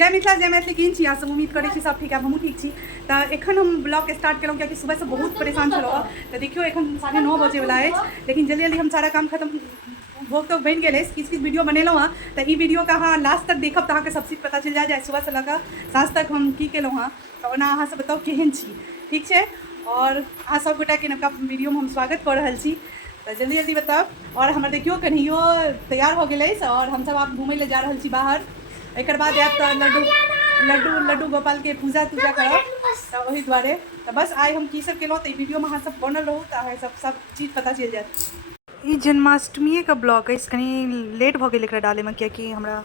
जय मिथिला जय मैथिली केहन छी अहाँ सब उम्मीद करै छी सब ठीक है हमहूँ ठीक छी तऽ एखन हम ब्लॉग स्टार्ट केलहुँ कियाकि सुबह से बहुत परेशान छलहुँ तऽ देखियो एखन 9:30 बजेवला अछि लेकिन जल्दी जल्दी हम सारा काम खत्म भोग तो बनि गेल अछि किछु वीडियो बनेलहुँ हँ तऽ ई वीडियोके अहाँ लास्ट तक देखब तऽ अहाँके सब चीज पता चलि जाए सुबह से लऽ कऽ साँझ तक हम की केलहुँ हँ तऽ ओना अहाँ सब बताउ केहन छी ठीक छै और अहाँ सब गोटाके नवका वीडियोमे हम स्वागत कऽ रहल छी तऽ जल्दी जल्दी बताउ और हमर देखियो कन्हियो तैयार हो गेल अछि और हमसब आब घुमै लए जा रहल छी बाहर एक बाद आयब तऽ लड्डू गोपाल के पूजा तूजा करब तऽ वही दुआरे तऽ बस आइ हम की सब केलहुँ तऽ ई वीडियोमे अहाँ सब बनल रहू तऽ अहाँ सब चीज पता चलि जायत ई जन्माष्टमीके ब्लॉग अछि कनि लेट भऽ गेल एकरा डालैमे कियाकि हमरा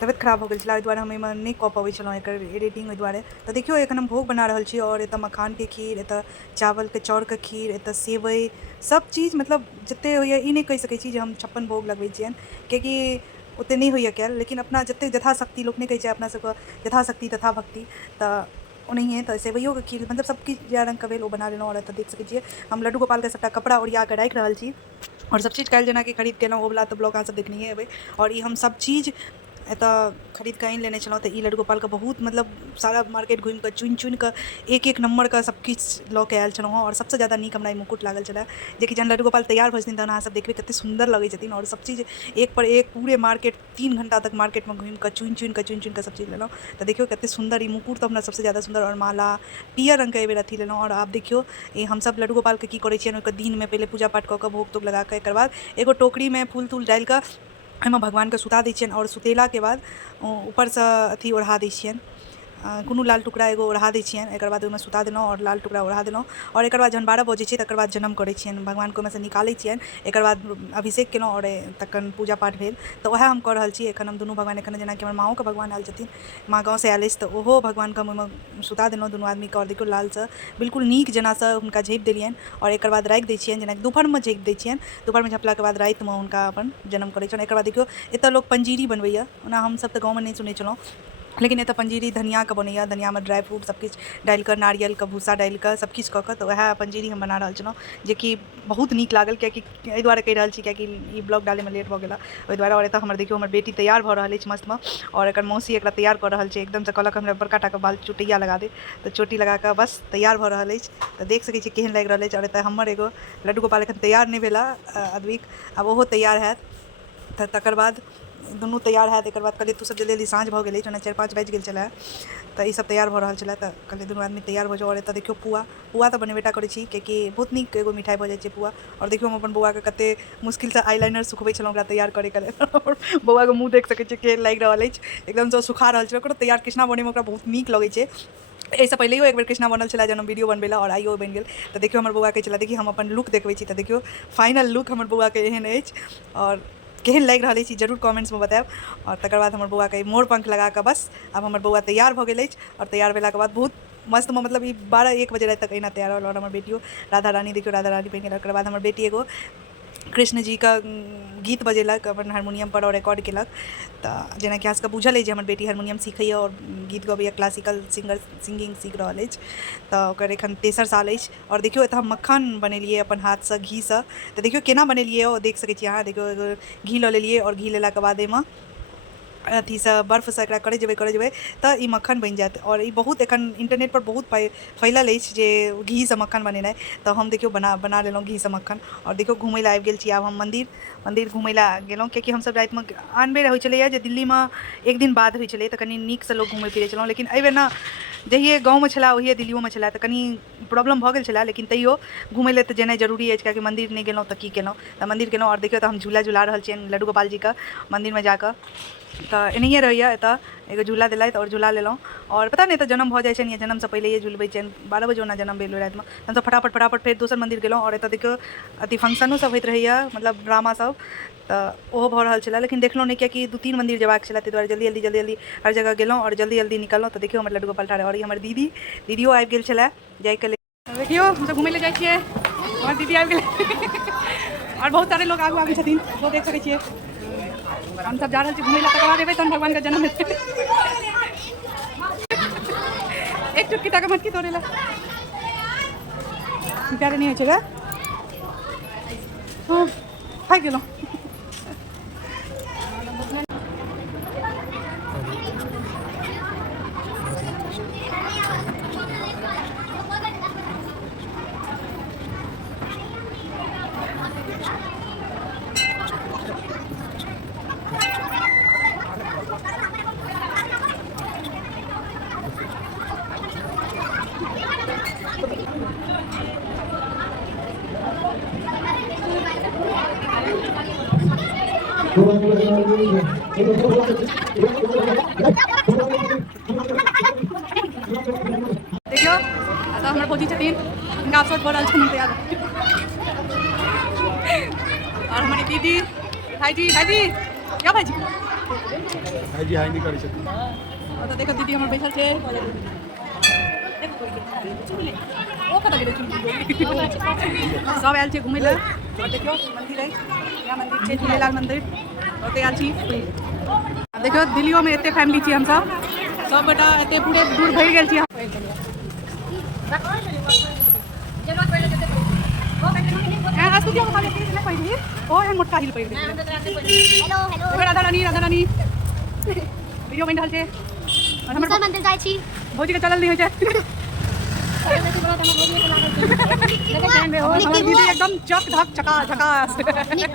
तबियत खराब हो गेल छलै ओहि दुआरे हम एहिमे नहि कऽ पबै छलहुँ एकर एडिटिंग ओहि दुआरे तऽ देखियौ एखन हम भोग बना रहल छी और एतऽ मखानके खीर एतऽ चावलके चाउरके खीर एतऽ सेवइ सब चीज मतलब जतेक होइए ई नहि कहि सकै छी जे हम 56 भोग लगबै छियनि कियाकि ओतेक नहि होइए कयल लेकिन अपना जतेक यथाशक्ति लोक नहि कहै छै अपना सबके यथाशक्ति तथा भक्ति तऽ ओनाहिए तऽ सेवइयोके खीर मतलब सब किछु जे रङ्गके भेल ओ बना लेलहुँ और एतऽ देख सकै छियै हम लड्डू गोपालके सबटा कपड़ा ओरिया कऽ राखि रहल छी और सब चीज काल्हि जेनाकि खरीद के एलहुँ ओ वला तऽ ब्लॉग अहाँ सब देखनिए हेबै और ई हम सब चीज एतऽ खरीद कऽ आनि लेने छलहुँ तऽ ई लड्डू गोपालके बहुत मतलब सारा मार्केट घुमि कऽ चुनि चुनि कऽ एक नम्बरके सबकिछु लऽ कऽ आयल छलहुँ हँ और सबसँ ज़्यादा नीक हमरा ई मुकुट लागल छलै जेकि जहन लड्डू गोपाल तैयार भऽ जेथिन तहन अहाँ सब देखबै कतेक सुन्दर लगै छथिन और सब चीज एक पर एक पूरे मार्केट 3 घंटा तक मार्केटमे घुमि कऽ चुनि कऽ सब चीज लेलहुँ तऽ देखियौ कतेक सुन्दर ई मुकुट तऽ हमरा सबसँ ज़्यादा सुन्दर और माला पियर रङ्गके एहि बेर अथी लेलहुँ और आब देखियौ ई हमसब लड्डू गोपालके की करै छियनि ओहिके दिनमे पहिले पूजा पाठ कऽ कऽ भोग तोग लगा कऽ एकर बाद एगो टोकरीमे फूल तूल डालि कऽ ओहिमे भगवानके सुता दै छियनि और सुतेलाके बाद ऊपरसँ अथी ओढ़ा दै छियनि कोनो लाल टुकड़ा एगो ओढ़ा दै छियनि एकर बाद ओहिमे सुता देलहुँ और लाल टुकड़ा ओढ़ा देलहुँ और एकर बाद जहन 12 बजै छै तकर बाद जन्म करै छियनि भगवानके ओहिमेसँ निकालै छियनि एकर बाद अभिषेक केलहुँ और तखन पूजा पाठ भेल तऽ वएह हम कऽ रहल छी एखन हम दुनू भगवान एखन जेनाकि हमर माँओके भगवान आयल छथिन माँ गाँवसँ आयल अछि तऽ ओहो भगवानके हम ओहिमे सुता देलहुँ दुनू आदमीके और देखियौ लालसँ बिल्कुल नीक जेनासँ हुनका झाँपि देलियनि और एकर बाद राखि दै छियनि जेनाकि दुपहरमे झाँपि दै छियनि दुपहरमे झँपलाके बाद रातिमे हुनका अपन जन्म करै छनि एकर बाद देखियौ एतऽ लोक पंजीरी बनबैए ओना हमसब तऽ गाँवमे नहि सुनै छलहुँ लेकिन एतऽ पंजीरी धनियाके बनैए धनियामे ड्राई फ्रूट सबकिछु डालि कऽ नारियलके भूसा डालि कऽ सबकिछु कऽ कऽ तऽ वएह पंजीरी हम बना रहल छलहुँ जेकि बहुत नीक लागल कियाकि एहि दुआरे कहि रहल छी कियाकि ई ब्लॉग डालैमे लेट भऽ गेल ओहि दुआरे और एतऽ हमर देखियौ हमर बेटी तैयार भऽ रहल अछि मस्तमे और एकर मौसी एकरा तैयार कऽ रहल छै एकदमसँ कहलक हमरा बड़का टाके बाल चुटिया लगा दे तऽ चोटी लगा कऽ बस तैयार भऽ रहल अछि तऽ देख सकै छियै केहन लागि रहल अछि और एतऽ हमर एगो लड्डू गोपाल एखन तैयार नहि भेला अद्विक आब ओहो तैयार हैत तऽ तकर बाद दुनू तैयार हैत एकर बाद कहलिए तू सब जल्दी जल्दी साँझ भऽ गेलै ओना 4-5 बाजि गेल छलै तऽ ई सब तैयार भऽ रहल छलै तऽ कहलिए दुनू आदमी तैयार भऽ जाओ और एतऽ देखियौ पुआ तऽ बनेबेटा करै छी कियाकि बहुत नीक एगो मिठाई भऽ जाइ छै पुआ और देखियौ हम अपन बौआके कतेक मुश्किलसँ आईलाइनर सुखबै छलहुँ ओकरा तैयार करैके लेल और बौआके मुँह देख सकै छियै केहन लागि रहल अछि एकदमसँ सुखा रहल छै ओकरो तैयार कृष्णा बनैमे ओकरा बहुत नीक लगै छै एहिसँ पहिलेयो एक बेर कृष्णा बनल छलै जहन हम वीडियो बनबै लए और आइयो बनि गेल तऽ देखियौ हमर बौआ कहै छलै देखी हम अपन लुक देखबै छी तऽ देखियौ फाइनल लुक हमर बौआके एहन अछि और केहन लागि रहल अछि जरूर कमेंट्समे बतायब और तकर बाद हमर बौआके मोर पंख लगा कऽ बस आब हमर बौआ तैयार भऽ गेल अछि और तैयार भेलाके बाद बहुत मस्तमे मतलब ई 12-1 बजे राति तक अहिना तैयार रहल और हमर बेटियो राधा रानी देखियौ राधा रानी बनि गेल ओकर बाद हमर बेटी एगो कृष्ण जी का गीत बजेलक अपन हारमोनियमपर और रिकॉर्ड केलक तऽ जेनाकि अहाँ सबके बुझल अछि जे हमर बेटी हारमोनियम सीखैए और गीत गबैए क्लासिकल सिंगिंग सीख रहल अछि तऽ ओकर एखन 3 साल अछि और देखियौ एतऽ हम मक्खन बनेलिए अपन हाथसँ घीसँ तऽ देखियौ केना बनेलिए ओ देख सकै छी अहाँ देखियौ एगो घी लऽ लेलिए और घी लेलाके बाद एहिमे अथीसँ बर्फसँ एकरा करैत जेबै तऽ ई मक्खन बनि जायत और ई बहुत एखन इंटरनेटपर बहुत फैलल अछि जे घीसँ मक्खन बनेनाइ तऽ हम देखियौ बना लेलहुँ घीसँ मक्खन और देखियौ घुमै लए आबि गेल छी आब हम मन्दिर घुमै लए गेलहुँ कियाकि हमसब रातिमे आन बेर होइ छलैए जे दिल्लीमे एक दिन बाद होइ छलै तऽ कनि नीकसँ लोक घुमै फिरै छलहुँ लेकिन एहि बेर ने जहिए गाँवमे छलै ओहिए दिल्लियोमे छलै तऽ कनि प्रॉब्लम भऽ गेल छलै लेकिन तैयो घुमै लए तऽ जेनाइ जरूरी अछि कियाकि मन्दिर नहि गेलहुँ तऽ की केलहुँ तऽ मन्दिर गेलहुँ और देखियौ तऽ हम झूला झुला रहल छियनि लड्डू गोपाल जीके मन्दिरमे जाकऽ तऽ एनाहिए रहैए एतऽ एगो झूला देलथि और झूला लेलहुँ और पता नहि तऽ जन्म भऽ जाइ छनि या जन्मसँ पहिलेயே झुलबै छियनि 12 बजे ओना जन्म भेल रातिमे हमसब फटाफट फेर दोसर मन्दिर गेलहुँ और एतऽ देखियौ अथी फंक्शनो सब होइत रहैए मतलब ड्रामा सब तऽ ओहो भऽ रहल छलै लेकिन देखलहुँ नहि कियाकि 2-3 मन्दिर जेबाक छलै ताहि दुआरे जल्दी हर जगह गेलहुँ और जल्दी निकलहुँ तऽ देखियौ हमर लड्डू गोपाल ठाढ़ और ई हमर दीदियो आबि गेल छलै जाइके लेल देखियौ हमसब घुमै लए जाइ छियै हमर दीदी आबि गेलै और बहुत सारे लोग आगू आबै छथिन वो देख सकै छियै हम सब जा रहल छी घुमै लए तकर बाद एबै तहन भगवानके जन्म हेतै एक चुटकी टाके मटकी तोड़े लए प्यारे नहीं है हाँ खाई गेलहुँ देखियो आता हमारे फौजी छथिन इनका अफसोस बोल रहा छथिन तैयार और हमारी दीदी भाई जी क्या भाई जी हाई नहीं करी सकती और तो देखो दीदी हमारे बैठल छे ओ कत गेले सब आयल छे घुमै ला और देखियो मंदिर है यहाँ मंदिर छे झूलेलाल मंदिर ओते आयल छी देखियो दिल्लियो में एते फैमिली छी हम सब बेटा एते पूरे दूर भर गेल छी आज तू क्या बता देती है पहले ओ है मोटका हिल पहले हेलो राधा रानी वीडियो बन रहल छे और हमर मंदिर जाय छी भौजी के चलल नहीं होय छे दीदी एकदम चक धक झकास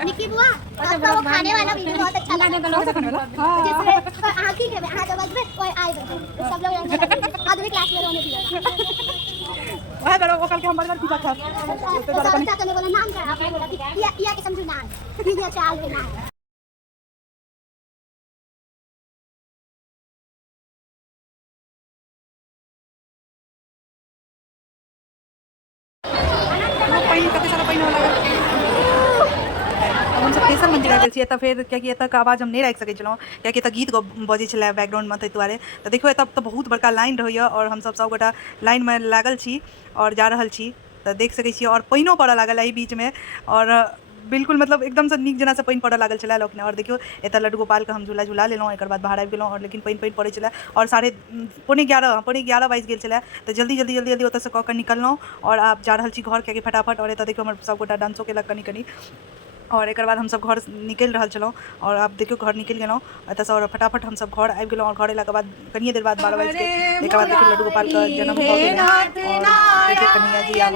निकी बुआ आपका वो खाने वाला वीडियो बहुत अच्छा लगा खाने वाला हां आंखी के हां जब में कोई आए सब लोग आधुनिक क्लास में रहने दिया वह करो वो कल के हम बर्गर पिज्जा खा तो ने बोला नाम क्या आपने बोला या के समझो नाम वीडियो चाल के नाम हम सब तेसर मंजिल आबि गेल छियै तऽ फेर कियाकि एतऽके आवाज हम नहि राखि सकै छलहुँ कियाकि एतऽ गीत बजै छलै बैकग्राउंडमे ताहि दुआरे तऽ देखियौ एतऽ तऽ बहुत बड़का लाइन रहैए और हमसब सबगोटा लाइनमे लागल छी और जा रहल छी तऽ देख सकै छियै और पानिओ पड़ऽ लागल एहि बीचमे और बिल्कुल मतलब एकदम से नीक जेनासँ पानि पड़ऽ लागल छलै लोकने और देखियो एतऽ लड्डू गोपालके हम झूला लेलहुँ एकर बाद बाहर आबि गेलहुँ और लेकिन पानि पड़ै छलै और 11:30 बाजि गेल छलै तऽ जल्दी ओतऽसँ कऽ कऽ निकललहुँ और आब जा रहल छी घर कियाकि फटाफट और एतऽ देखियो हमर सबगोटा डांसो केलक कनि और एक बाद हम सब घर निकल रहा छलौं और आप देखियो घर निकल गेलौं एतऽसँ और फटाफट हम सब घर आबि गेलौं और घर अयलाके बाद कनिए देर बाद 12 बजे एक बाद देखियो लड्डू गोपाल का जन्म भऽ गेलै और देखियो कन्हैया जी आब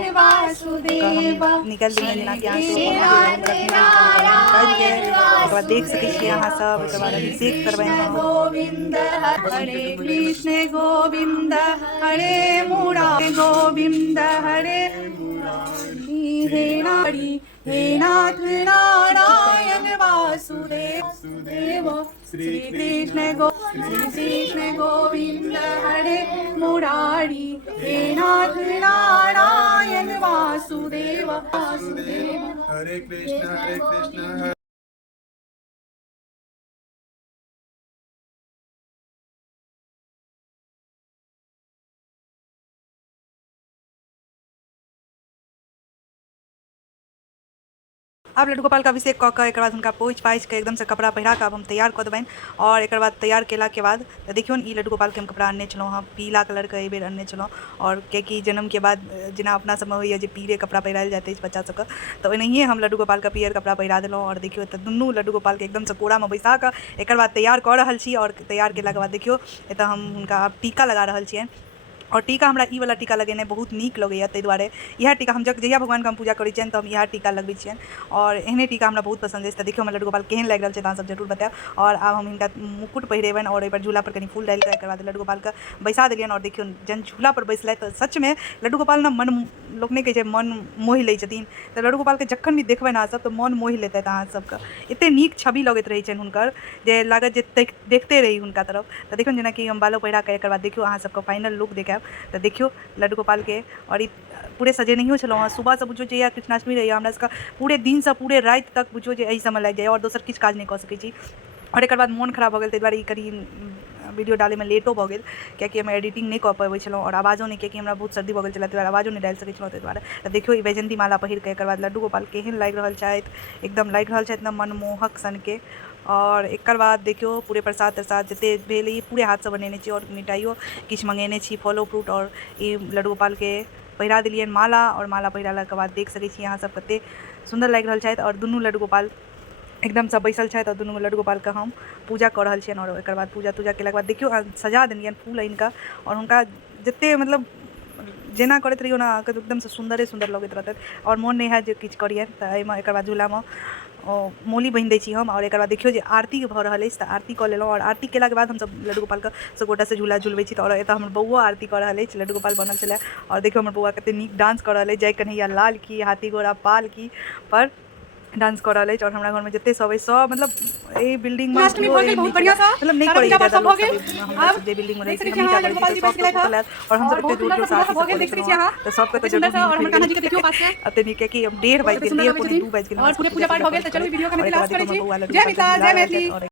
हम निकल दिए जेना कि अहाँ एक बाद देख सकै छी अहाँ सब एक बाद अभिषेक करबनि गोविंद हरे कृष्ण गोविंद हरे मुरारी गोविंद हरे मुरारी हे नाथ नारायण वासुदेव श्री कृष्ण गोविंद हरे मुरारी हे नाथ नारायण वासुदेव हरे कृष्ण अब लड्डू गोपाल का अभिषेक कऽ कऽ एक बाद हुनका पोछि पाछि के एकदम से कपड़ा पहिरा के अब हम तैयार कऽ देबनि और एक बाद तैयार केला के बाद तऽ देखियौ ई लड्डू गोपाल के हम कपड़ा अनने छलहुँ हँ पीला कलर के एहि बेर अनने छलहुँ और कियाकि जन्म के बाद जेना अपना सबमे होइए जे पीरे कपड़ा पहिरायल जाइत अछि बच्चा सबके तऽ ओनाहिए हम लड्डू गोपाल के पीयर कपड़ा पहिरा देलहुँ और देखियौ तऽ दुनू लड्डू गोपाल के एकदम से कोरामे बैसा कऽ एक बाद तैयार कऽ रहल छी और तैयार केलाके बाद देखियौ एतऽ हम हुनका आब टीका लगा रहल छियनि और टीका हमरा ई वाला टीका लगेनाइ बहुत नीक लगैए ताहि दुआरे इएह टीका हम जहिया भगवानके हम पूजा करै छियनि तऽ हम इएह टीका लगबै छियनि और एहने टीका हमरा बहुत पसंद अछि तऽ देखियौ हमर लड्डू गोपाल केहन लागि रहल छै अहाँ सब जरूर बतायब और आब हम हिनका मुकुट पहिरेबनि और एहिपर झूला पर कनि फूल डालि कऽ एकर बाद लड्डू गोपालके बैसा देलियनि और देखियौ जहन झूला पर बैसलथि तऽ सचमे लड्डू गोपाल ने मन लोक नहि कहै छै मन मोहि लै छथिन तऽ लड्डू गोपालके जखन भी देखबनि अहाँ सब तऽ मन मोहि लेतथि अहाँ सबके एतेक नीक छवि लगैत रहै छनि हुनकर जे लागत जे देखते रही हुनका तरफ तऽ देखियौ जेनाकि हम बालो पहिरा कऽ एकर बाद देखियौ अहाँ सबके फाइनल लुक देखायब तऽ देखियौ लड्डू गोपाल के और पूरे सजेनहियो छलहुँ हँ सुबह से बुझियौ जे कृष्णाष्टमी रहैए हमरा सबके पूरे दिन से पूरे राति तक बुझियौ जे एहि समय लागि जाइए और दोसर किछु काज नहि कऽ सकै छी और एक बाद मोन खराब भऽ गेल ताहि दुआरे ई कनि वीडियो डालैमे लेटो भऽ गेल कियाकि हम एडिटिंग नहि कऽ पाबै छलहुँ और आवाजो नहि कियाकि हमरा बहुत सर्दी भऽ गेल छलै ताहि दुआरे आवाजो नहि डालि सकै छलहुँ ताहि दुआरे तऽ देखियौ ई वैजयंती माला पहिर कऽ एकर बाद लड्डू गोपाल केहन लागि रहल छथि एकदम लागि रहल छथि ने मनमोहक सनके और एक बाद देखियो पूरे प्रसाद तरसाद जते भेल ई पूरे हाथ से बनेने छी और मिठाइयो किछु मंगेने छी फलो फ्रूट और ई लड्डू गोपाल के पहिरा देलियनि माला और माला पहिरालाके बाद देख सकै छी अहाँ सब कते सुन्दर लागि रहल छथि और दुनू लड्डू गोपाल एकदम से बैसल छथि और दुनू लड्डू गोपाल के हम पूजा कऽ रहल छियनि और एकर बाद पूजा तूजा केलाके बाद देखियो सजा देलियनि फूल आनिकऽ और हुनका जते मतलब जेना करैत रहियो ने अहाँके एकदम से सुंदरे सुंदर लगैत रहतै और मोन नहि हैत जे किछु करियनि तऽ एहिमे एकर बाद झूलामे मोली बान्हि दै छी हम और एक बाद देखियो जे आरती भऽ रहल अछि तऽ आरती कऽ लेलहुँ और आरती केलाके बाद हमसब लड्डू गोपालके सभगोटासँ झूला झुलबै छी तऽ और एतऽ हमर बौआ आरती कऽ रहल अछि लड्डू गोपाल बनल छलै और देखियो हमर बौआ कतेक नीक डांस कऽ रहल अछि जय कन्हैया लाल की हाथी घोड़ा पाल की पर डांस कर रहा है और हमरा घर में जितने सब है सब मतलब ए बिल्डिंग में अष्टमी भोग गेल बहुत बढ़िया सा मतलब नहीं सारा करी पूजा पाठ सब लोग हो गेल हमरा सब जे बिल्डिंग में रही देख थी सकते हैं हम यहाँ क्या लड्डू करी गोपाल जी सब बैठ तो गए था टूट और हम सब इतने दूर दूर से और बहुत आके सुंदर सा हो गेल, देख सकते हैं यहाँ। तो सबके तो सुंदर सा जरूर और हमर कान्हा जी के देखियो पास में अतनी के कि हम 1:30 बज गेल सुंदर डेढ़ लगै पौने छथिन। 2 बज गेल और पूरे पूजा पाठ हो गेल तो चलू वीडियो के और में एक क्लास बाद करै देखो छी। बउआ लड्डू जय गोपाल मिथिला, जी जय बुला रहल मैथिली। छथि और